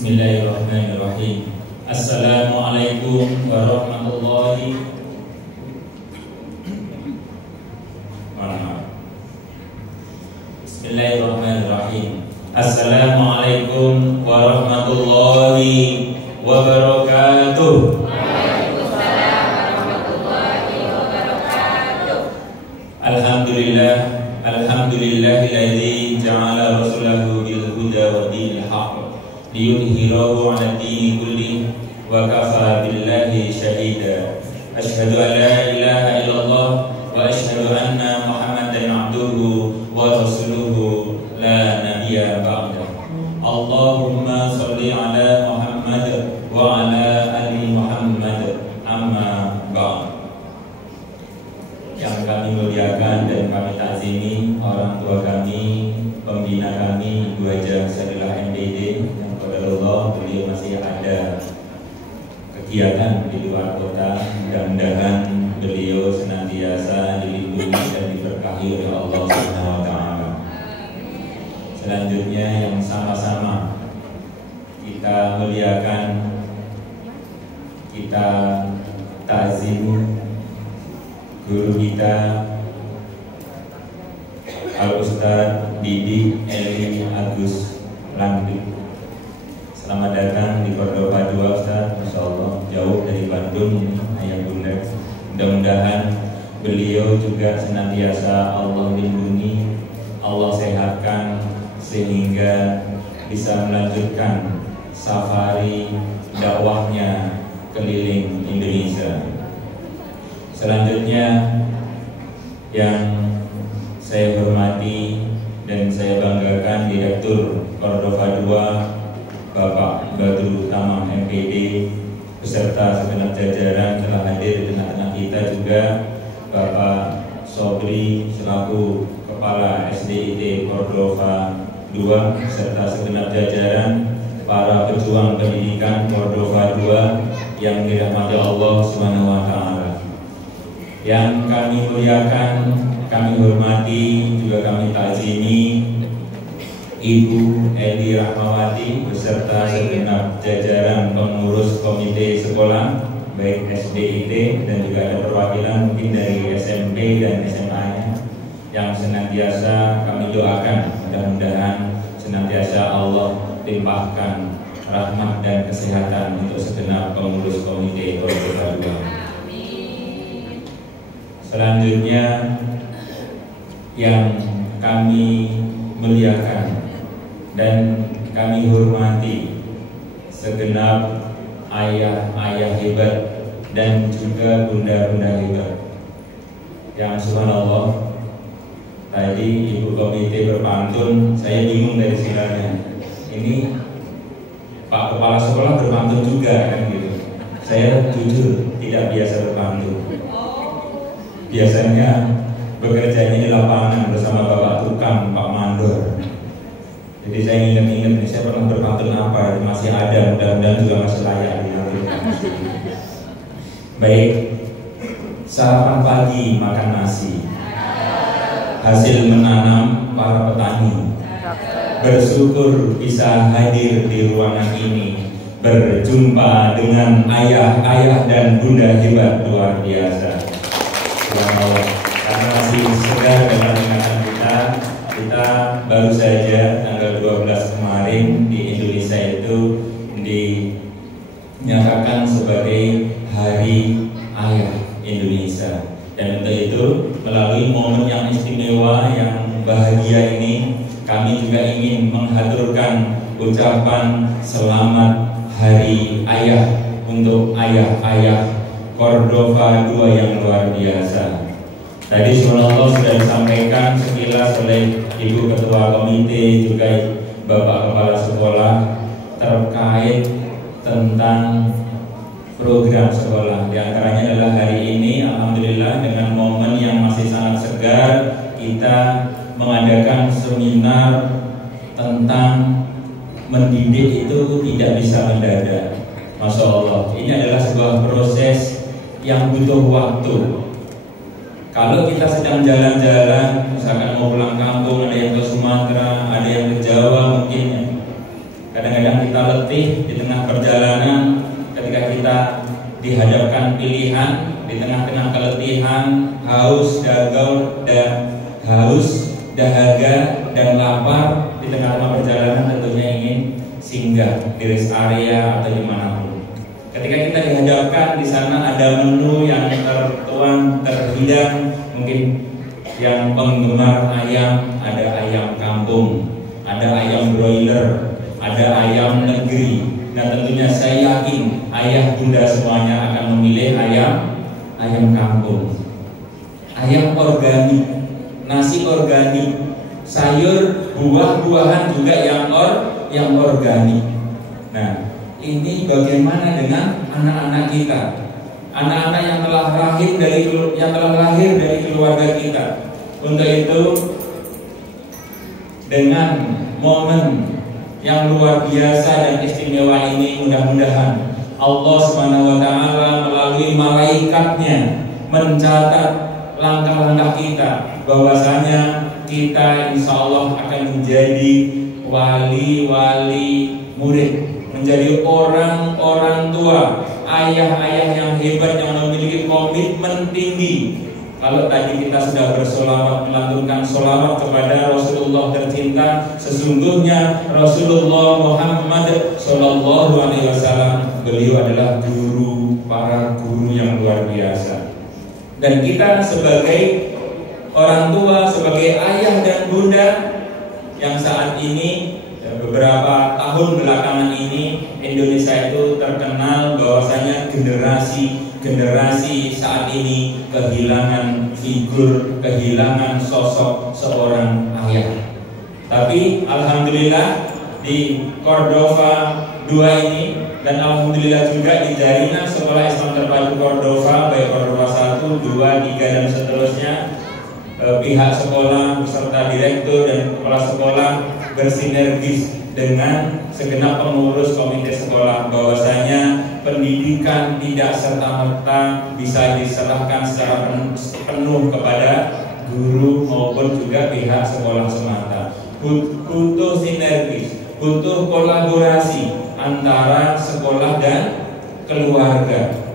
Bismillahirrahmanirrahim. Assalamualaikum warahmatullahi wabarakatuh. Bismillahirrahmanirrahim. Assalamualaikum warahmatullahi wabarakatuh. Waalaikumsalam warahmatullahi wabarakatuh. Alhamdulillahilladzi ja'ala rasulahu bil huda wa dinil haqq liyudhhirahu 'ala dini kulli wa kafa billahi shahida. Asyhadu an la ilaha illallah wa asyhadu anna Muhammadan 'abduhu wa rasuluhu la nabiyya ba'da. Allahumma shalli 'ala Muhammad wa 'ala ali Muhammad, amma ba'd. Yang kami muliakan dan kami takzimi orang tua kami, pembina kami, Ibu Haja Sadilah MPD, yang qadarullah beliau masih ada kegiatan di luar kota. Mudah-mudahan beliau senantiasa dilindungi dan diberkahi oleh Allah Subhanahu wa taala. Selanjutnya yang sama-sama kita muliakan, kita takzim guru kita Al-Ustadz Didi Eli Agus Landu. Selamat datang di Cordova 2 Ustadz. Masya Allah, jauh dari Bandung ini, ayah bunda. Mudah-mudahan beliau juga senantiasa Allah lindungi, Allah sehatkan, sehingga bisa melanjutkan safari dakwahnya keliling Indonesia. Selanjutnya yang saya hormati dan saya banggakan Direktur Cordova 2 Bapak Badrul Tamam MPD beserta segenap jajaran telah hadir di tengah-tengah kita, juga Bapak Sobri selaku Kepala SDIT Cordova 2 beserta segenap jajaran para pejuang pendidikan Cordova 2 yang dirahmati Allah Subhanahu wa taala. Yang kami muliakan, kami hormati, juga kami takzimi Ibu Edi Rahmawati beserta segenap jajaran pengurus komite sekolah baik SDIT dan juga ada perwakilan mungkin dari SMP dan SMA-nya yang senantiasa kami doakan, mudah-mudahan senantiasa Allah limpahkan rahmat dan kesehatan untuk segenap pengurus komite Cordova 2. Selanjutnya yang kami muliakan dan kami hormati segenap ayah-ayah hebat dan juga bunda-bunda hebat yang subhanallah tadi ibu komite berpantun, saya bingung dari silanya. Ini Pak Kepala Sekolah berpantun juga kan gitu. Saya jujur tidak biasa berpantun. Biasanya bekerjanya di lapangan bersama Bapak Tukang, Pak Mandor. Jadi saya ingat-ingat, saya pernah berpantun apa, masih ada, mudah-mudahan juga masih layak dinampilkan. Baik, sarapan pagi makan nasi, hasil menanam para petani. Bersyukur bisa hadir di ruangan ini, berjumpa dengan ayah-ayah dan bunda hebat luar biasa. Karena masih segar dalam ingatan kita baru saja tanggal 12 kemarin di Indonesia itu dinyatakan sebagai Hari Ayah Indonesia. Dan untuk itu melalui momen yang istimewa, yang bahagia ini, kami juga ingin menghaturkan ucapan selamat Hari Ayah untuk ayah-ayah Cordova 2 yang luar biasa. Tadi subhanallah sudah disampaikan sekilas oleh Ibu Ketua Komite juga Bapak Kepala Sekolah terkait tentang program sekolah. Di antaranya adalah hari ini alhamdulillah dengan momen yang masih sangat segar, kita mengadakan seminar tentang mendidik itu tidak bisa mendadak. Masya Allah, ini adalah sebuah proses yang butuh waktu. Kalau kita sedang jalan-jalan, misalkan mau pulang kampung, ada yang ke Sumatera, ada yang ke Jawa mungkin, kadang-kadang kita letih letih di tengah perjalanan, ketika kita dihadapkan pilihan di tengah-tengah keletihan, haus, dahaga dan lapar, di tengah-tengah perjalanan tentunya ingin singgah di rest area atau dimanapun. Ketika kita dihadapkan di sana ada menu yang tertuang, terhidang, mungkin yang penggemar ayam, ada ayam kampung, ada ayam broiler, ada ayam negeri. Nah tentunya saya yakin ayah bunda semuanya akan memilih ayam kampung, ayam organik, nasi organik, sayur, buah-buahan juga yang organik. Nah ini bagaimana dengan anak-anak kita, anak-anak yang telah lahir dari keluarga kita. Untuk itu, dengan momen yang luar biasa dan istimewa ini, mudah-mudahan Allah SWT melalui malaikatnya mencatat langkah-langkah kita, bahwasanya kita insya Allah akan menjadi wali-wali murid, menjadi orang-orang tua, ayah-ayah yang hebat, yang memiliki komitmen tinggi. Kalau tadi kita sudah bersolawat, melantunkan solawat kepada Rasulullah tercinta, sesungguhnya Rasulullah Muhammad Sallallahu Alaihi Wasallam, beliau adalah guru, para guru yang luar biasa. Dan kita sebagai orang tua, sebagai ayah dan bunda yang saat ini, beberapa tahun belakangan ini, Indonesia itu terkenal bahwasanya generasi saat ini kehilangan figur, kehilangan sosok seorang ayah. Tapi alhamdulillah di Cordova 2 ini, dan alhamdulillah juga di jaringan sekolah Islam terpadu Cordova, baik Cordova 1, 2, 3 dan seterusnya, pihak sekolah beserta direktur dan kepala sekolah bersinergis dengan segenap pengurus komite sekolah, bahwasanya pendidikan tidak serta-merta bisa diserahkan secara penuh kepada guru maupun juga pihak sekolah semata. Butuh sinergis, butuh kolaborasi antara sekolah dan keluarga.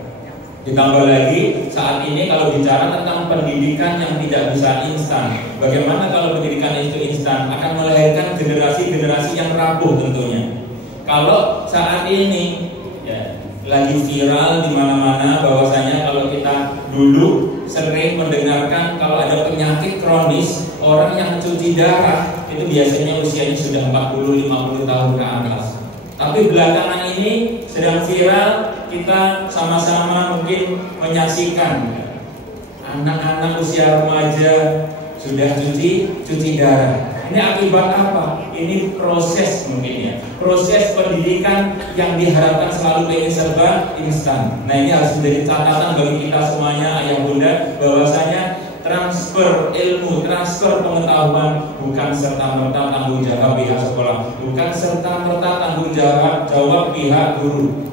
Ditambah lagi saat ini kalau bicara tentang pendidikan yang tidak bisa instan, bagaimana kalau pendidikan itu instan? Akan melahirkan generasi-generasi yang rapuh tentunya. Kalau saat ini ya, lagi viral di mana-mana bahwasanya kalau kita dulu sering mendengarkan kalau ada penyakit kronis, orang yang cuci darah itu biasanya usianya sudah 40-50 tahun ke atas. Tapi belakangan ini sedang viral, kita sama-sama mungkin menyaksikan anak-anak usia remaja sudah cuci darah. Ini akibat apa? Ini proses mungkin ya, proses pendidikan yang diharapkan selalu pengen serba instan. Nah ini harus menjadi catatan bagi kita semuanya ayah bunda, bahwasanya transfer ilmu, transfer pengetahuan bukan serta-merta tanggung jawab pihak sekolah, bukan serta-merta tanggung jawab pihak guru.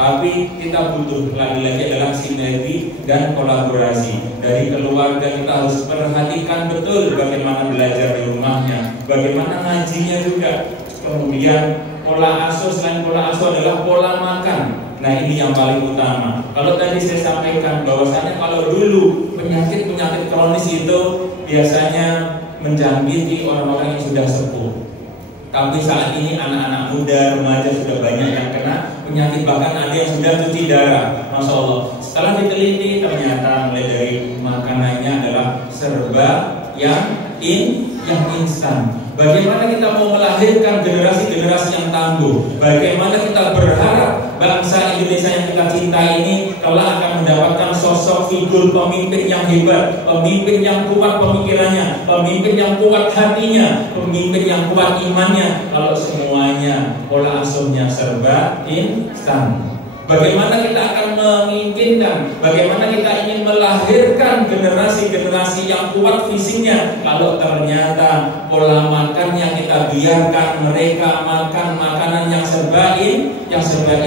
Tapi kita butuh lagi-lagi adalah sinergi dan kolaborasi dari keluarga. Kita harus perhatikan betul bagaimana belajar di rumahnya, bagaimana ngajinya juga. Kemudian pola asuh, selain pola asuh adalah pola makan. Nah ini yang paling utama. Kalau tadi saya sampaikan bahwasanya kalau dulu penyakit kronis itu biasanya menjangkiti orang-orang yang sudah sepuh. Tapi saat ini anak-anak muda, remaja sudah banyak yang kena penyakit, bahkan ada yang sudah cuci darah. Masya Allah. Setelah diteliti ternyata mulai dari makanannya adalah serba yang instan. Bagaimana kita mau melahirkan generasi-generasi yang tangguh? Bagaimana kita berharap bangsa Indonesia yang kita cintai ini kelak akan mendapatkan sosok figur pemimpin yang hebat, pemimpin yang kuat pemikirannya, pemimpin yang kuat hatinya, pemimpin yang kuat imannya, kalau semuanya pola asuhnya serba instan. Bagaimana kita akan menginginkan, bagaimana kita ingin melahirkan generasi-generasi yang kuat fisiknya, kalau ternyata pola makannya kita biarkan mereka makan makanan yang serba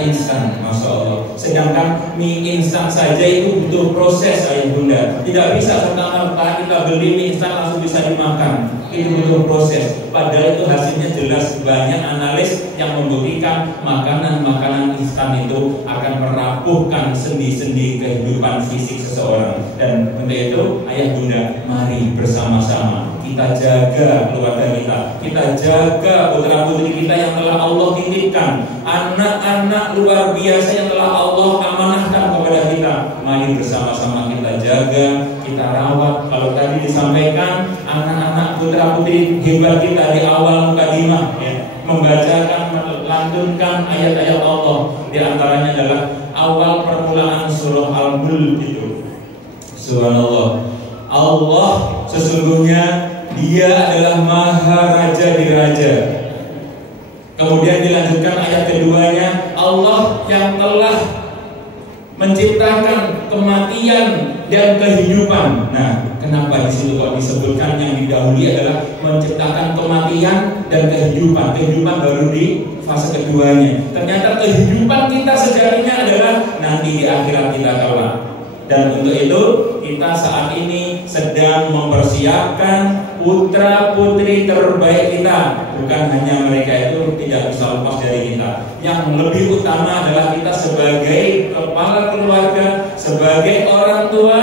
instan. Masya Allah. Sedangkan mie instan saja itu butuh proses ayah bunda. Tidak bisa serta-merta kita beli mie instan langsung bisa dimakan. Itu butuh proses. Padahal itu hasilnya jelas, banyak analis yang membuktikan makanan-makanan instan itu akan merapuhkan sendi-sendi kehidupan fisik seseorang. Dan untuk itu ayah bunda, mari bersama-sama kita jaga keluarga kita jaga putra putri kita yang telah Allah titipkan, anak-anak luar biasa yang telah Allah amanahkan kepada kita. Mari bersama-sama kita jaga, kita rawat. Kalau tadi disampaikan anak-anak putra putri hebat kita di awal mukadimah, ya, membacakan, melantunkan ayat-ayat Allah. Di antaranya adalah awal permulaan surah Al-Mulk itu. Subhanallah, Allah sesungguhnya Dia adalah Maha Raja di Raja. Kemudian dilanjutkan ayat keduanya, Allah yang telah menciptakan kematian dan kehidupan. Nah, kenapa di situ kok disebutkan yang didahului adalah menciptakan kematian dan kehidupan? Kehidupan baru di fase keduanya. Ternyata kehidupan kita sejatinya adalah nanti di akhirat kita kelak. Dan untuk itu kita saat ini sedang mempersiapkan putra putri terbaik kita. Bukan hanya mereka itu tidak bisa lepas dari kita. Yang lebih utama adalah kita sebagai kepala keluarga, sebagai orang tua,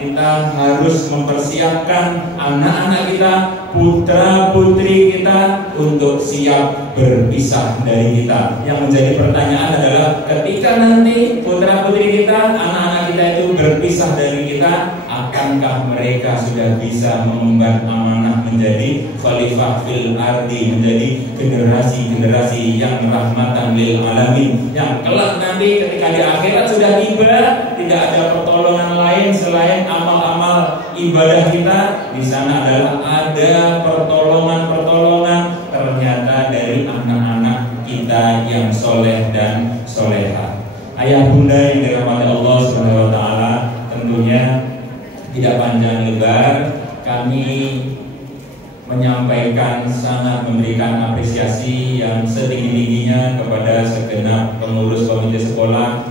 kita harus mempersiapkan anak-anak kita, putra putri kita untuk siap berpisah dari kita. Yang menjadi pertanyaan adalah ketika nanti putra putri kita, anak-anak kita itu berpisah dari kita, akankah mereka sudah bisa mengemban amanah menjadi khalifah fil ardi, menjadi generasi-generasi yang rahmatan lil alamin, yang kelak nanti ketika di akhirat sudah tiba, tidak ada pertolongan lain selain amal-amal ibadah kita. Di sana adalah ada pertolongan ternyata dari anak-anak kita yang soleh dan soleha. Ayah bunda yang dirahmati Allah Subhanahu wa taala, tentunya tidak panjang lebar kami menyampaikan, sangat memberikan apresiasi yang setinggi-tingginya kepada segenap pengurus komite sekolah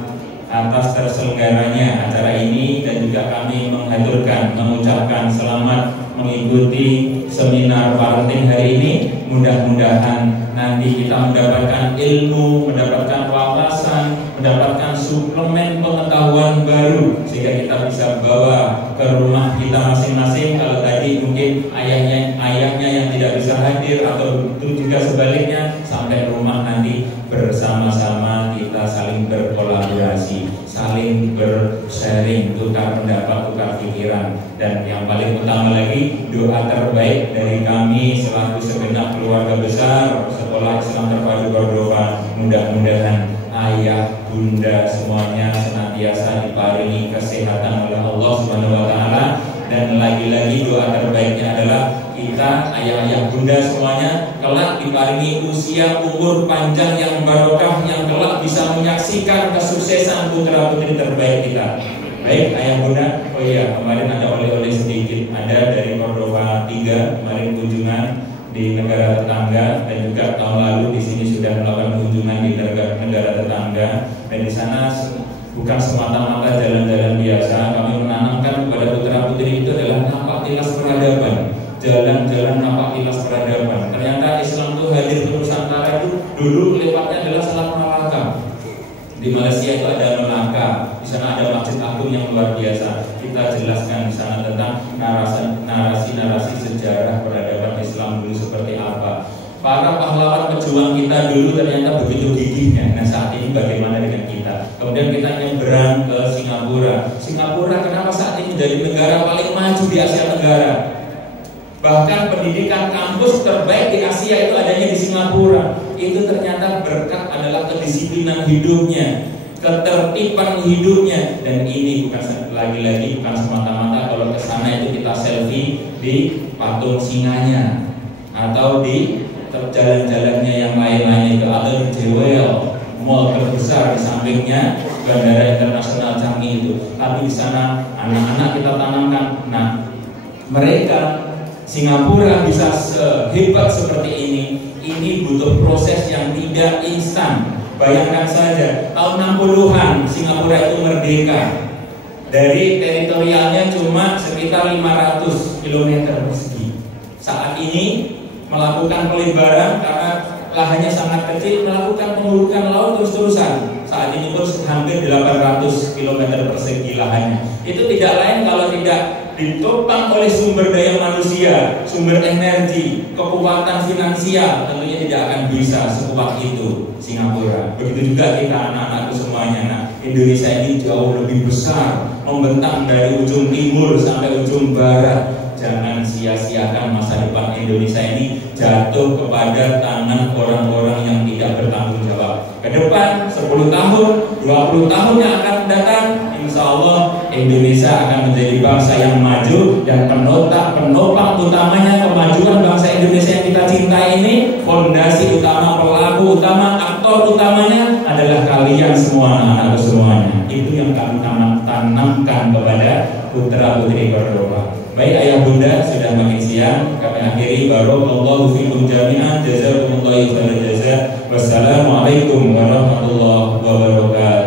atas terselenggaranya acara ini, dan juga kami mengucapkan selamat mengikuti seminar parenting hari ini. Mudah-mudahan nanti kita mendapatkan ilmu, mendapatkan wawasan, mendapatkan suplemen pengetahuan baru, sehingga kita bisa bawa ke rumah kita masing-masing. Kalau tadi mungkin ayahnya yang tidak bisa hadir, atau itu juga sebaliknya, sampai rumah nanti bersama-sama kita saling berkolaborasi, saling bersharing, tukar pendapat, tukar pikiran. Dan yang paling utama lagi, doa terbaik dari kami selaku segenap keluarga besar Sekolah Islam Terpadu Cordova, mudah-mudahan ayah bunda semuanya senantiasa diparingi kesehatan oleh Allah Subhanahu wa taala. Dan lagi-lagi doa terbaiknya adalah kita ayah-ayah bunda semuanya kelak diparingi usia umur panjang yang barokah, yang kelak bisa menyaksikan kesuksesan putra putri terbaik kita. Baik ayah bunda, oh iya, kemarin ada oleh-oleh sedikit, ada dari Cordova 3 kemarin kunjungan di negara tetangga, dan juga tahun lalu di sini sudah melakukan kunjungan di negara tetangga. Dan di sana bukan semata-mata jalan-jalan biasa, kami menanamkan kepada putra putri itu adalah napak tilas peradaban, jalan-jalan napak tilas peradaban. Ternyata Islam itu hadir ke Nusantara itu dulu lewatnya adalah Selat Malaka. Di Malaysia itu ada Melaka, di sana ada Masjid Agung yang luar biasa. Kita jelaskan di sana tentang narasi-narasi sejarah peradaban Islam dulu seperti apa. Para pahlawan pejuang kita dulu ternyata begitu gigihnya. Nah, saat ini bagaimana dengan kita? Kemudian kita nyebrang ke Singapura. Singapura kenapa saat ini menjadi negara paling maju di Asia Tenggara? Bahkan pendidikan kampus terbaik di Asia itu adanya di Singapura. Itu ternyata berkat adalah kedisiplinan hidupnya, ketertiban hidupnya. Dan ini bukan lagi-lagi bukan semata-mata kalau ke sana itu kita selfie di patung singanya atau di jalan-jalannya yang lain-lain itu, atau di Jewel, mall terbesar di sampingnya Bandara Internasional Changi itu. Tapi di sana anak-anak kita tanamkan. Nah, mereka Singapura bisa sehebat seperti ini butuh proses yang tidak instan. Bayangkan saja, tahun 60-an Singapura itu merdeka. Dari teritorialnya cuma sekitar 500 km persegi. Saat ini melakukan pelebaran karena lahannya sangat kecil, melakukan pengurukan laut terus-terusan. Saat ini pun hampir 800 km persegi lahannya. Itu tidak lain kalau tidak ditopang oleh sumber daya manusia, sumber energi, kekuatan finansial, tentunya tidak akan bisa sekuat itu Singapura. Begitu juga kita anak-anakku semuanya. Nah, Indonesia ini jauh lebih besar, membentang dari ujung timur sampai ujung barat. Jangan sia-siakan masa depan Indonesia ini jatuh kepada tangan orang-orang yang tidak bertanggung jawab. Ke depan 10 tahun, 20 tahun yang akan datang, insya Allah Indonesia akan menjadi bangsa yang maju. Dan penopang utamanya kemajuan bangsa Indonesia yang kita cintai ini, fondasi utama, pelaku utama, aktor utamanya adalah kalian semua, anak-anakku semuanya. Itu yang kami tanamkan kepada putra putri Cordova. Baik ayah bunda, sudah makin siang, kami akhiri. Barakallahu fikum jami'an, jazakumullahu khairan jazaa. Wassalamualaikum warahmatullahi wabarakatuh.